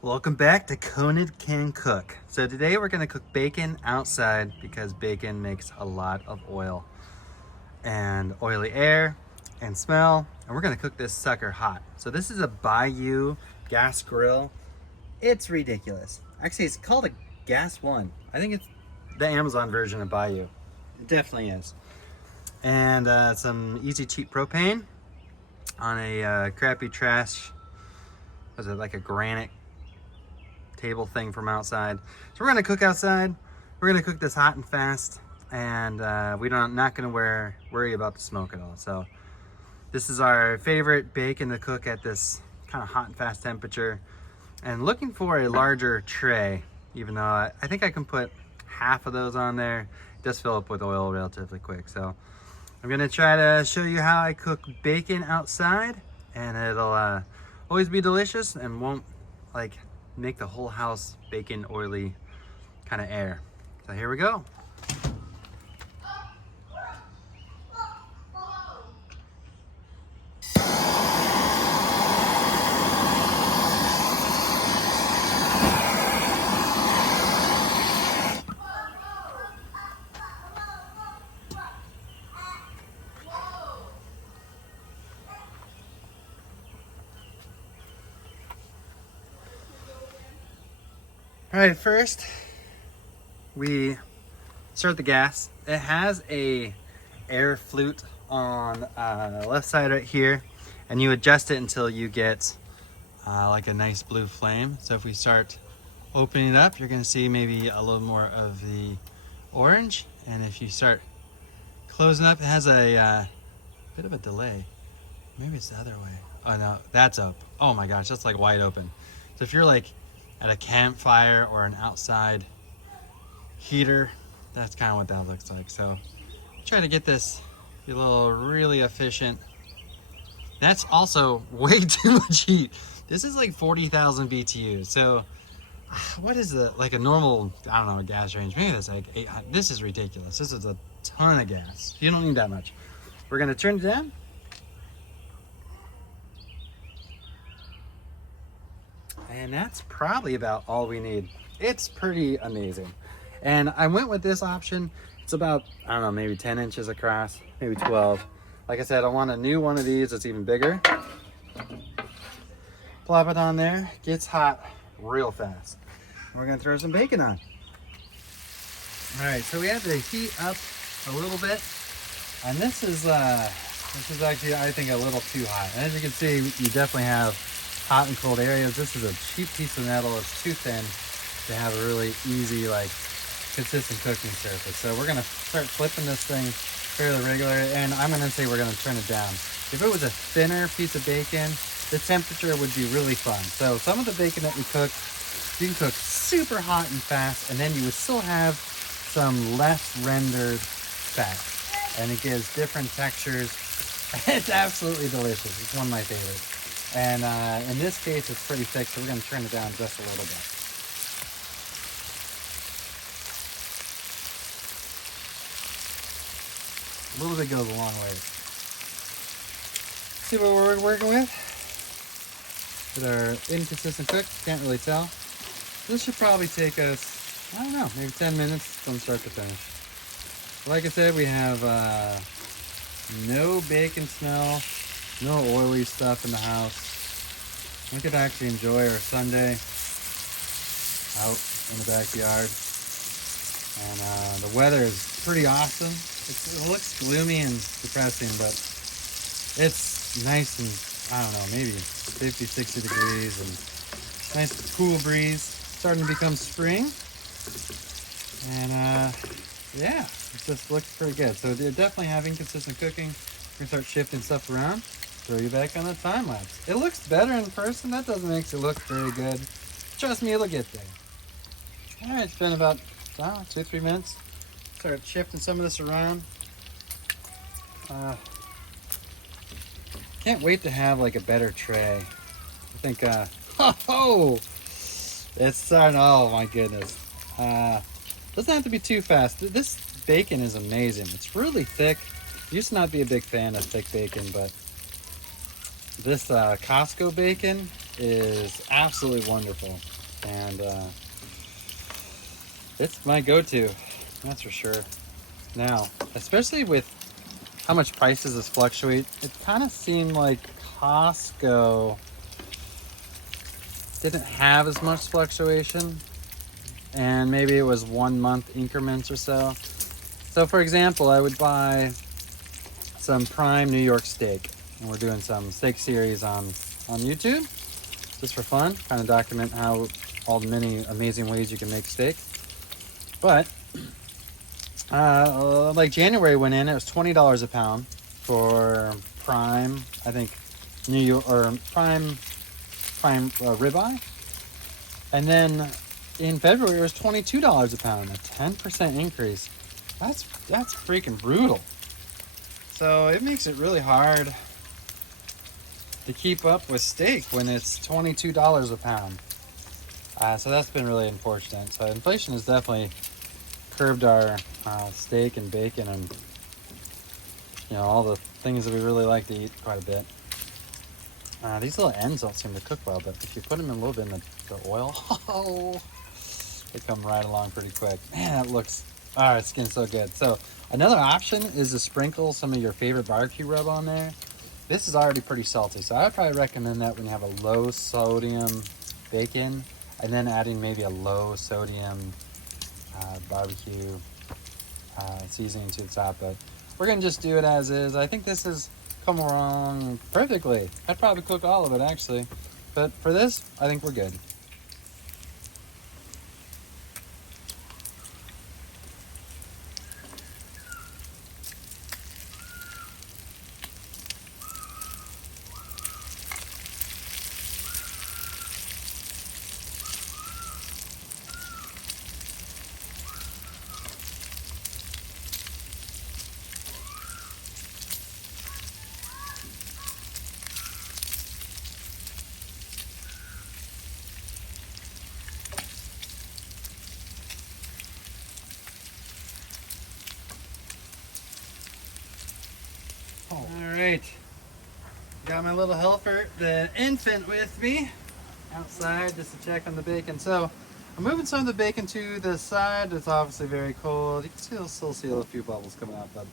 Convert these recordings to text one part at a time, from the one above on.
Welcome back to Konig Can Cook. So today we're going to cook bacon outside because bacon makes a lot of oil and oily air and smell. And we're going to cook this sucker hot. So this is a Bayou gas grill. It's ridiculous. Actually, it's called a Gas One. I think it's the Amazon version of Bayou. It definitely is. And some easy cheap propane on a crappy trash. Was it like a granite table thing from outside? So we're gonna cook outside. We're gonna cook this hot and fast, and we're not gonna worry about the smoke at all. So this is our favorite bacon to cook at this kind of hot and fast temperature. And looking for a larger tray, even though I think I can put half of those on there. It does fill up with oil relatively quick. So I'm gonna try to show you how I cook bacon outside, and it'll always be delicious and won't like make the whole house bacon oily kind of air. So here we go. All right, first we start the gas. It has a air flute on the left side right here, and you adjust it until you get like a nice blue flame. So if we start opening it up, you're gonna see maybe a little more of the orange. And if you start closing up, it has a bit of a delay. Maybe it's the other way. Oh no, that's up. Oh my gosh, that's like wide open. So if you're like at a campfire or an outside heater, that's kind of what that looks like. So try to get this a little really efficient. That's also way too much heat. This is like 40,000 BTUs. So what is like a normal, I don't know, gas range? Maybe that's like 800. This is ridiculous. This is a ton of gas. You don't need that much. We're gonna turn it down. And that's probably about all we need. It's pretty amazing. And I went with this option. It's about, I don't know, maybe 10 inches across, maybe 12. Like I said, I want a new one of these that's even bigger. Plop it on there, gets hot real fast. And we're gonna throw some bacon on. All right, so we have to heat up a little bit. And this is actually, I think, a little too hot. And as you can see, you definitely have hot and cold areas. This is a cheap piece of metal. It's too thin to have a really easy, like, consistent cooking surface. So we're gonna start flipping this thing fairly regular, and I'm gonna say we're gonna turn it down. If it was a thinner piece of bacon, the temperature would be really fun. So some of the bacon that we cook, you can cook super hot and fast, and then you would still have some less rendered fat, and it gives different textures. It's absolutely delicious. It's one of my favorites. And in this case, it's pretty thick, so we're going to turn it down just a little bit. A little bit goes a long way. See what we're working with? With our inconsistent cook, can't really tell. This should probably take us, I don't know, maybe 10 minutes from start to finish. Like I said, we have no bacon smell, no oily stuff in the house. We could actually enjoy our Sunday out in the backyard. And the weather is pretty awesome. It looks gloomy and depressing, but it's nice and, I don't know, maybe 50, 60 degrees, and nice cool breeze. Starting to become spring. And yeah, it just looks pretty good. So they're definitely having consistent cooking. We're gonna start shifting stuff around. Throw you back on the time lapse. It looks better in person. That doesn't make it look very good. Trust me, it'll get there. All right, it's been about 2-3 minutes. Start shifting some of this around. Can't wait to have like a better tray. I think, it's starting. Oh my goodness. Doesn't have to be too fast. This bacon is amazing. It's really thick. Used to not be a big fan of thick bacon, but this Costco bacon is absolutely wonderful. And it's my go-to, that's for sure. Now, especially with how much prices has fluctuate, it kind of seemed like Costco didn't have as much fluctuation, and maybe it was 1 month increments or so. So for example, I would buy some prime New York steak, and we're doing some steak series on YouTube just for fun, kind of document how all the many amazing ways you can make steak. But like January went in, it was $20 a pound for prime, I think, New York, or prime ribeye. And then in February it was $22 a pound, a 10% increase. That's freaking brutal. So it makes it really hard to keep up with steak when it's $22 a pound. So that's been really unfortunate. So inflation has definitely curbed our steak and bacon and all the things that we really like to eat quite a bit. These little ends don't seem to cook well, but if you put them in a little bit in the oil, oh, they come right along pretty quick. Man, that looks, it's getting so good. So another option is to sprinkle some of your favorite barbecue rub on there. This is already pretty salty, so I would probably recommend that when you have a low sodium bacon, and then adding maybe a low sodium barbecue seasoning to the top. But we're gonna just do it as is. I think this has come along perfectly. I'd probably cook all of it actually, but for this I think we're good. Alright, got my little helper, the infant, with me outside just to check on the bacon. So I'm moving some of the bacon to the side. It's obviously very cold. You can still see a few bubbles coming out, but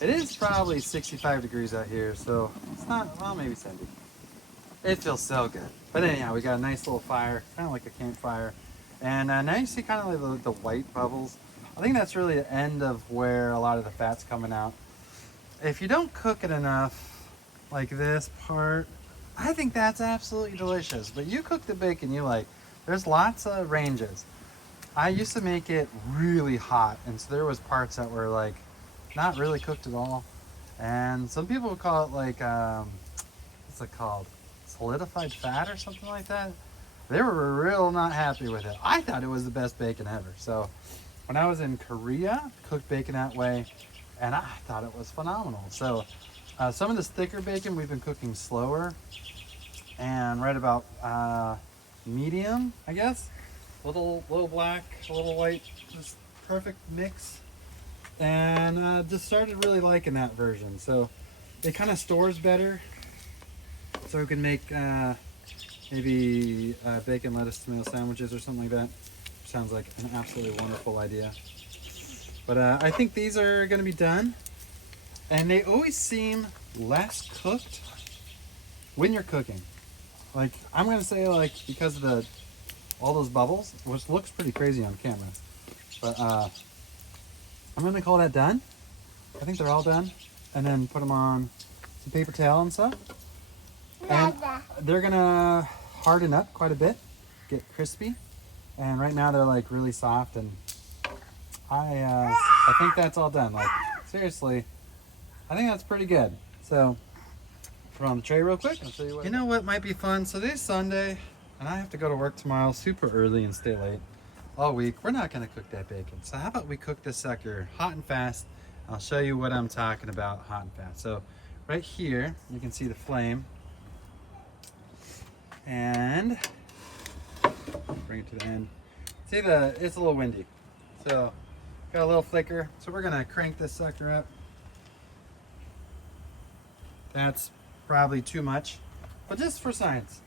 it is probably 65 degrees out here, so it's not, well, maybe 70. It feels so good. But anyhow, we got a nice little fire, kind of like a campfire. And now you see kind of like the white bubbles. I think that's really the end of where a lot of the fat's coming out. If you don't cook it enough, like this part, I think that's absolutely delicious. But you cook the bacon you like. There's lots of ranges. I used to make it really hot, and so there was parts that were like not really cooked at all. And some people would call it like, what's it called? Solidified fat or something like that. They were real not happy with it. I thought it was the best bacon ever. So when I was in Korea, cooked bacon that way, and I thought it was phenomenal. So some of this thicker bacon we've been cooking slower, and right about medium, I guess. Little black, a little white, just perfect mix. And just started really liking that version. So it kind of stores better. So we can make maybe bacon, lettuce, tomato sandwiches or something like that. Sounds like an absolutely wonderful idea. But I think these are going to be done. And they always seem less cooked when you're cooking. Like, I'm going to say, like, because of all those bubbles, which looks pretty crazy on camera. But I'm going to call that done. I think they're all done. And then put them on some paper towel and stuff. And they're going to harden up quite a bit, get crispy. And right now they're like really soft, and I think that's all done. Like, seriously, I think that's pretty good. So put it on the tray real quick. I'll show you what. You know what might be fun? So today's Sunday, and I have to go to work tomorrow super early and stay late all week. We're not going to cook that bacon. So how about we cook this sucker hot and fast? I'll show you what I'm talking about, hot and fast. So right here, you can see the flame. And bring it to the end. See, it's a little windy, so got a little flicker. So we're gonna crank this sucker up. That's probably too much, but just for science.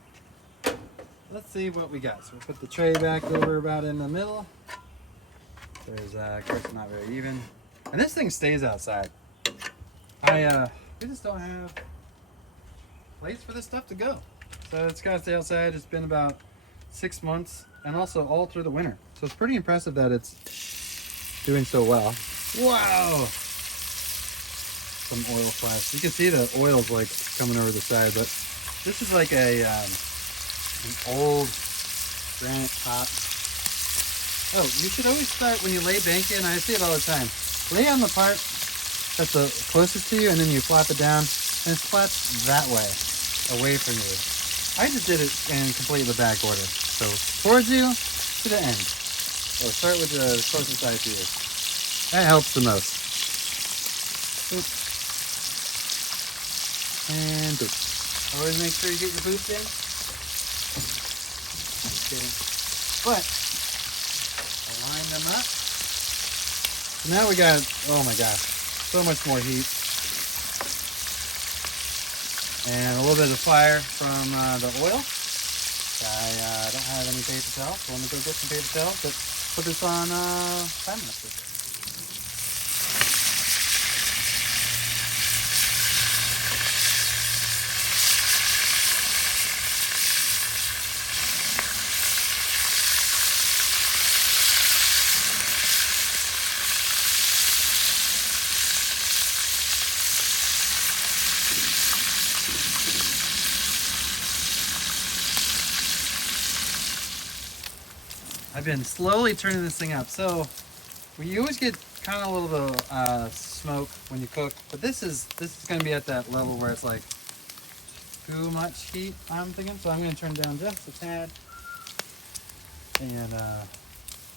let's see what we got. So we'll put the tray back over about in the middle. There's, of course, not very even. And this thing stays outside. We just don't have place for this stuff to go. So it's got to stay outside. It's been about 6 months and also all through the winter. So it's pretty impressive that it's doing so well. Wow! Some oil flash. You can see the oil's like coming over the side, but this is like an old granite top. Oh, you should always start when you lay bacon. I see it all the time. Lay on the part that's the closest to you, and then you flap it down, and it flaps that way, away from you. I just did it in completely the back order. So towards you, to the end. Or start with the closest side to you. That helps the most. Boop. And boop. Always make sure you get your boots in. Just kidding. But line them up. So now we got, oh my gosh, so much more heat. And a little bit of fire from the oil. I don't have any paper towels, so let me go get some paper towels, but put this on time lapse. I've been slowly turning this thing up. So you always get kind of a little bit of smoke when you cook, but this is going to be at that level where it's like too much heat, I'm thinking. So I'm going to turn down just a tad, and a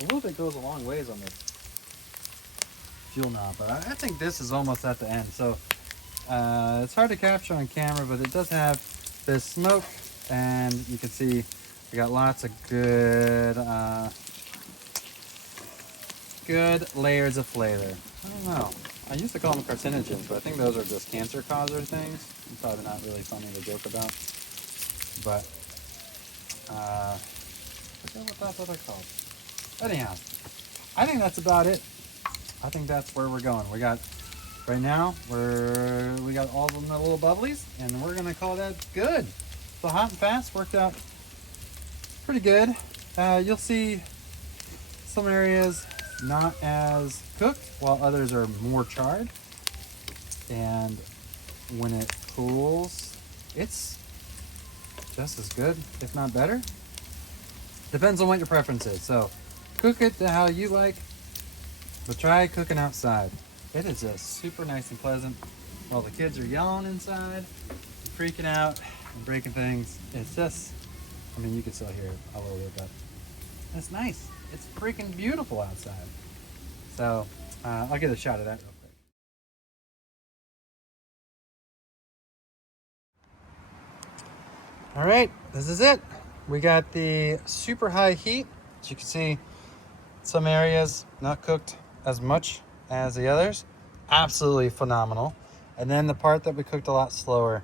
little bit goes a long ways on the fuel knob. But I think this is almost at the end. So it's hard to capture on camera, but it does have this smoke, and you can see we got lots of good layers of flavor. I don't know. I used to call them carcinogens, but I think those are just cancer causer things. Probably not really funny to joke about. But I forget what they're called. Anyhow, I think that's about it. I think that's where we're going. We got right now we got all the little bubblies, and we're gonna call that good. So hot and fast worked out pretty good. You'll see some areas not as cooked while others are more charred. And when it cools, it's just as good, if not better. Depends on what your preference is. So cook it to how you like, but try cooking outside. It is just super nice and pleasant while the kids are yelling inside, freaking out and breaking things. It's just, I mean, you can still hear it a little bit, but it's nice. It's freaking beautiful outside. So I'll get a shot of that real quick. All right, this is it. We got the super high heat. As you can see, some areas not cooked as much as the others. Absolutely phenomenal. And then the part that we cooked a lot slower,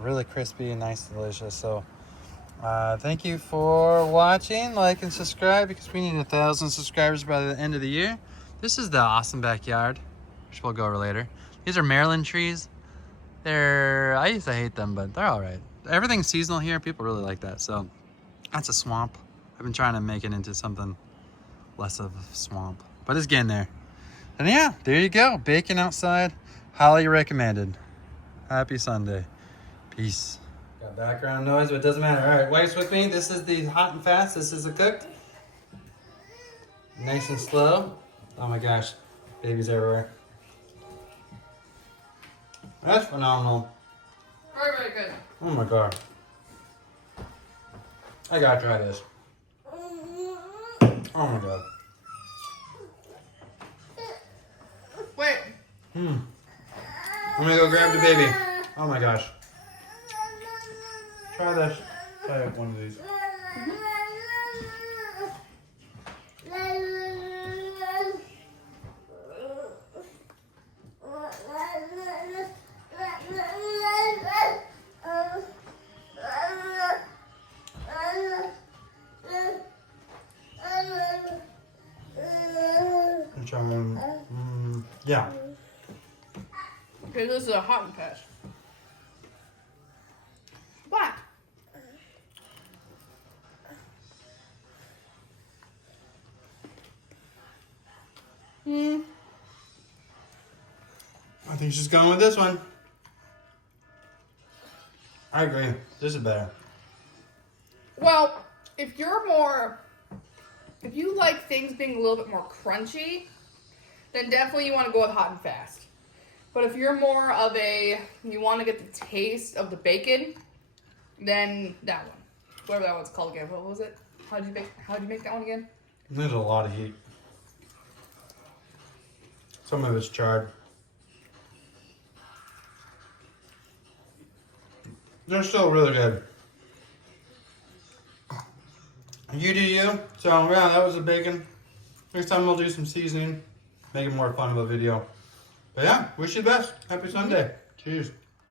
really crispy and nice and delicious. So thank you for watching. Like and subscribe, because we need 1,000 subscribers by the end of the year. This is the awesome backyard, which we'll go over later. These are Maryland trees. I used to hate them, but they're all right. Everything's seasonal here. People really like that. So that's a swamp. I've been trying to make it into something less of a swamp, but it's getting there. And yeah, there you go. Bacon outside, highly recommended. Happy Sunday. Peace. Got background noise, but it doesn't matter. All right, wife's with me. This is the hot and fast. This is the cooked. Nice and slow. Oh my gosh, babies everywhere. That's phenomenal. Very, very good. Oh my god. I gotta try this. Oh my god. Wait. I'm gonna go grab the baby. Oh my gosh. Try this. Try one of these. Yeah. Okay, this is a hot and fast. What? I think she's going with this one. I agree. This is better. Well, if you like things being a little bit more crunchy, then definitely you want to go with hot and fast. But if you're more of you want to get the taste of the bacon, then that one. Whatever that one's called again. What was it? How'd you make that one again? There's a lot of heat. Some of it's charred. They're still really good. You do you. So yeah, that was the bacon. Next time we'll do some seasoning. Make it more fun of a video. But yeah, wish you the best. Happy Sunday. Cheers.